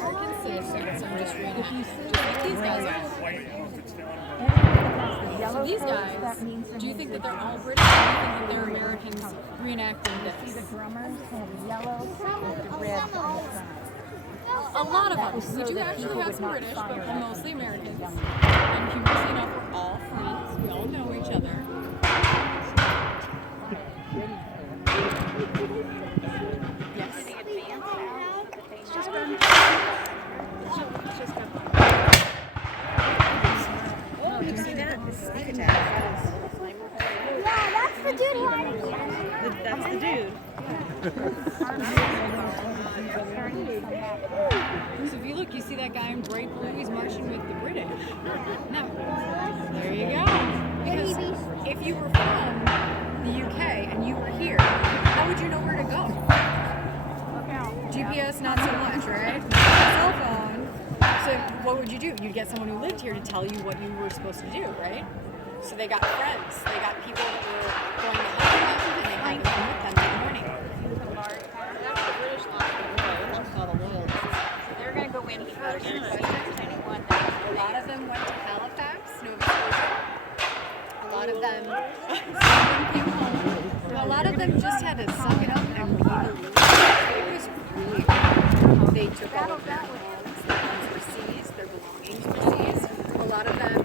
consist, so I'm just reenacting. Just like these guys are. So these guys, do you think that they're all British, or do you think that they're Americans reenacting this? The drummers have yellow with the red on the front. A lot of them. We do actually have some British, but mostly Americans. And curiously enough, we're all friends. We all know each other. Yes. It's just been. Oh, you see that? Yeah, that's the dude hiding here. That's the dude. So if you look, you see that guy in bright blue, he's marching with the British. Now, there you go. Because if you were from the UK and you were here, how would you know where to go? GPS, not so much, right? Cell phone. So what would you do? You'd get someone who lived here to tell you what you were supposed to do, right? So they got friends. They got people that were going to help them, and they had them with them that morning. That's the British line. They're going to go in first. A lot of them went to Halifax, Nova Scotia. A lot of them, came home. A lot of them just had to suck it up and be the losers. It was really hard. They took all of their homes, their homes were seized, their belongings were seized. A lot of them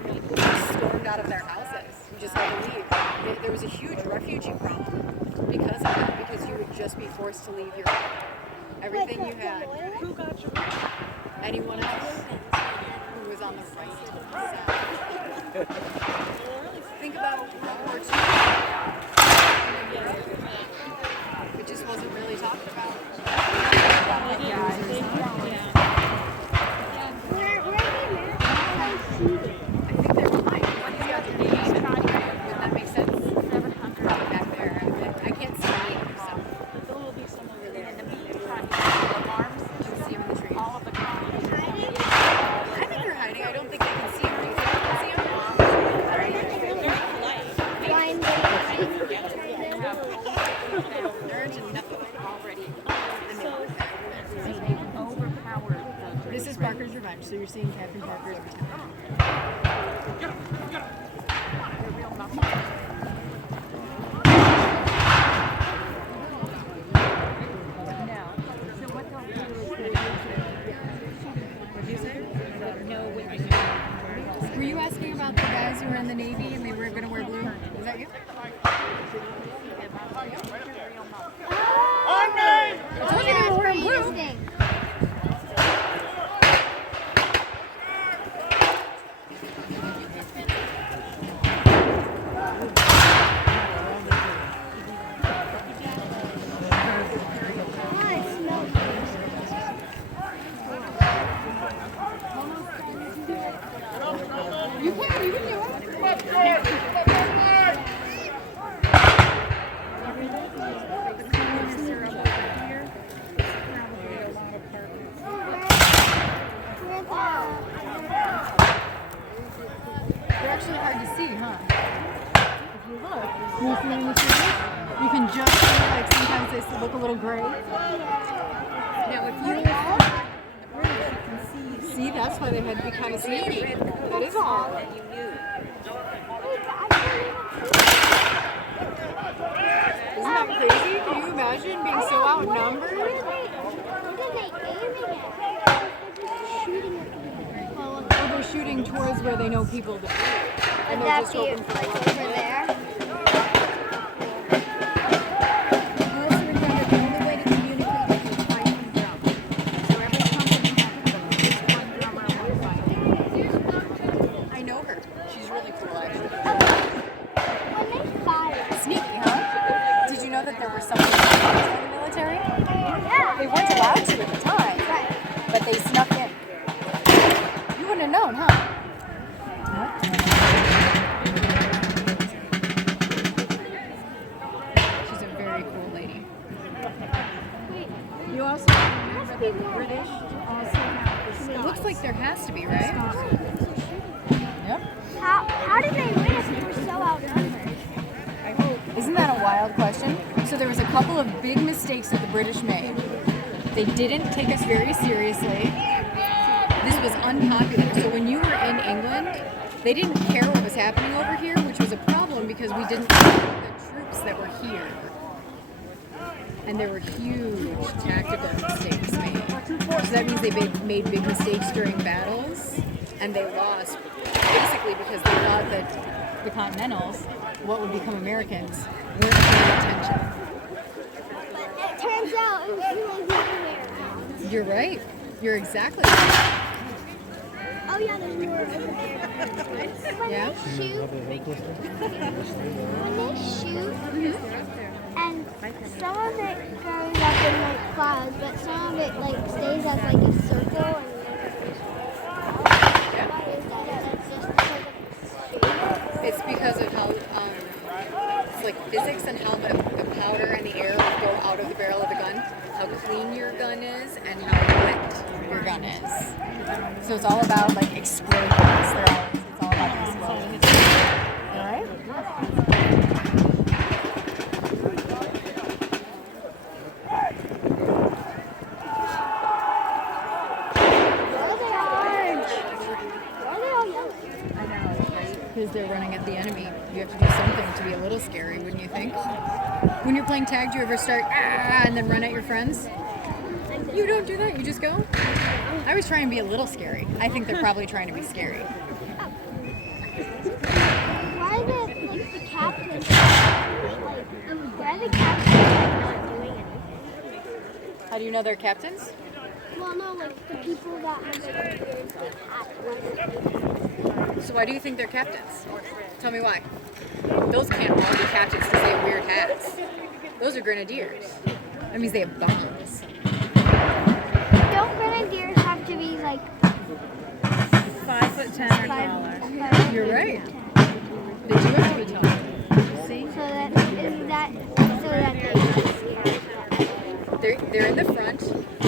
stormed out of their houses. You just had to leave. There was a huge refugee problem because of that, because you would just be forced to leave your home. Everything you had. Who got your Anyone else who was on the right side. Think about World War II. It just wasn't really talked about. I think they're fine. One has got their names. Would that make sense? 700 back there. I can't see any of them. But there will be some over there. In the meantime, the arms, You can see them in the trees. all of the colonies. I think they're hiding. I don't think they can see them. Do you think they can see them? They're into nothing already. Overpowered. This is Parker's Revenge, so you're seeing Captain Parker's Battalion. They're real muscle. No. So what they'll do is What did you say? know when you Were you asking about the guys who were in the Navy and they were going to wear blue? Is that you? On me! I told you they were wearing blue. You can do it. They're actually hard to see, huh? If you look, you can just see, like, sometimes they look a little gray. Now, if you see, that's why they had to be kind of sneaky. That is all. and you knew. Isn't that crazy? Can you imagine being so outnumbered? What are they aiming at? Well, they're shooting towards where they know people to be. And Would they're that just be hoping for like luck. over there? Most remember, the only way to communicate is to fight from drum. So every company has just one drummer and one fighter. I know her. She's really cool, actually. When they fire. Sneaky, huh? Did you know that there were some in the military? Yeah. They weren't allowed to at the time, Right. but they snuck in. You wouldn't have known, huh? She's a very cool lady. You also remember that the British also have the Scots. It looks like there has to be, right? Yep. How did they win if they were so outnumbered? Isn't that a wild question? So there was a couple of big mistakes that the British made. They didn't take us very seriously. this was unpopular. So when you were in England, they didn't care what was happening over here, which was a problem because we didn't have the troops that were here. And there were huge tactical mistakes made. So that means they made big mistakes during battles, and they lost basically because they thought that the Continentals, what would become Americans, weren't paying attention. But it turns out it was really the other way around. You're right. You're exactly right. Oh yeah, there's more over there. When Yeah? they shoot, and some of it goes up in like clouds, but some of it like stays as like a circle and then why is that? Is that just because of It's because of how, it's like physics and how the powder and the air go out of the barrel of the gun, how clean your gun is, and how wet your gun is. So it's all about like explosions. It's all about explosions. All right? why are they all yellow? Because they're running at the enemy. You have to do something to be a little scary, wouldn't you think? When you're playing tag, do you ever start and then run at your friends? You don't do that. You just go. I was trying to be a little scary. I think they're probably trying to be scary. Why are the captains why are the captains not doing anything? How do you know they're captains? Well, no, like the people that have like weird big hats. Why are they- So why do you think they're captains? Tell me why. Those can't all be captains because they have weird hats. Those are grenadiers. That means they have bombs. Don't grenadiers have to be like 5'10" or taller. You're right. They do have to be tall. See? So that is that so that they can scare. They're in the front.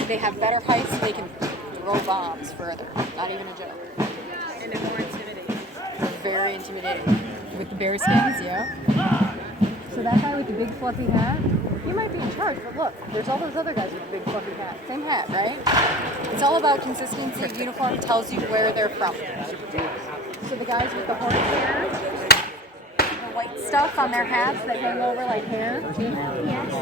They have better height so they can throw bombs further. Not even a joke. And they're more intimidating. Very intimidating. With the bear skins, yeah. So that guy with the big fluffy hat, he might be in charge, but look, there's all those other guys with the big fluffy hat. Same hat, right? It's all about consistency. Uniform tells you where they're from. So the guys with the horse hair, the white stuff on their hats that hang over like hair, Yes.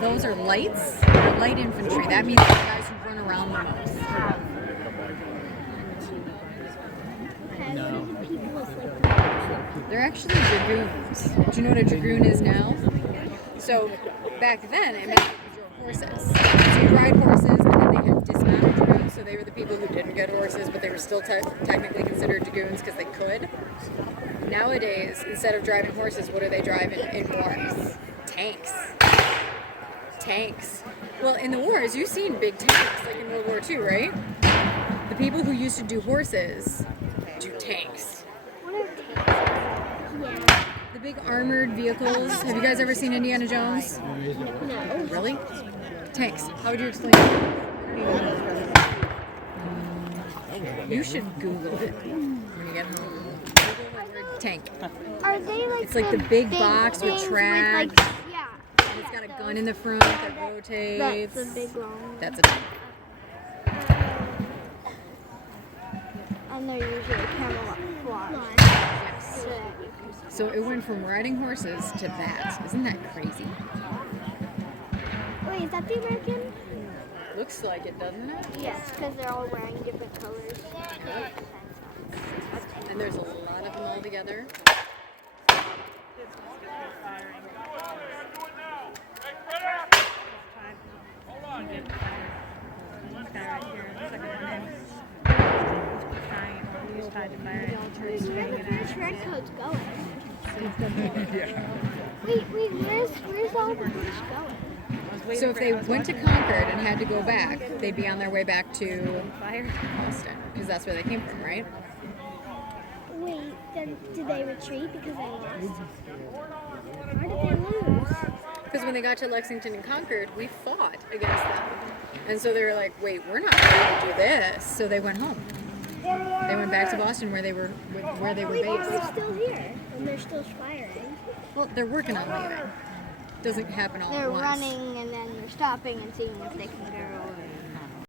those are lights. They're light infantry. That means the guys who run around the most. People with like They're actually dragoons. Do you know what a dragoon is now? So back then, it meant that you drove horses. So you ride horses, and then they had dismounted dragoons. So they were the people who didn't get horses, but they were still technically considered dragoons because they could. Nowadays, instead of driving horses, what are they driving in wars? Tanks. Tanks. Well, in the wars, you've seen big tanks, like in World War II, right? The people who used to do horses do tanks. what are tanks? Yeah. The big armored vehicles. Have you guys ever seen Indiana Jones? No. Really? Tanks. How would you explain it? You should Google it when you get home. Google the word tank. Are they like It's like the big box with things tracks. like, yeah. It's got a gun in the front that rotates. That's a big long. That's a tank. And they're usually camouflage. Yes. So, So it went from riding horses to that. Isn't that crazy? wait, is that the American? Looks like it, doesn't it? Yes, because they're all wearing different colors. And there's a lot of them all together. Where's the red coats going? Wait, where's all the British going? So if they went to Concord and had to go back, they'd be on their way back to Boston, because that's where they came from, right? Wait, then did they retreat because they lost? Why did they lose? Because when they got to Lexington and Concord, we fought against them. And so they were like, wait, we're not ready to do this. So they went home. They went back to Boston where they were Wait, but based. they're still here and they're still firing. Well, they're working on leaving. Doesn't happen all They're at once. running and then they're stopping and seeing if they can go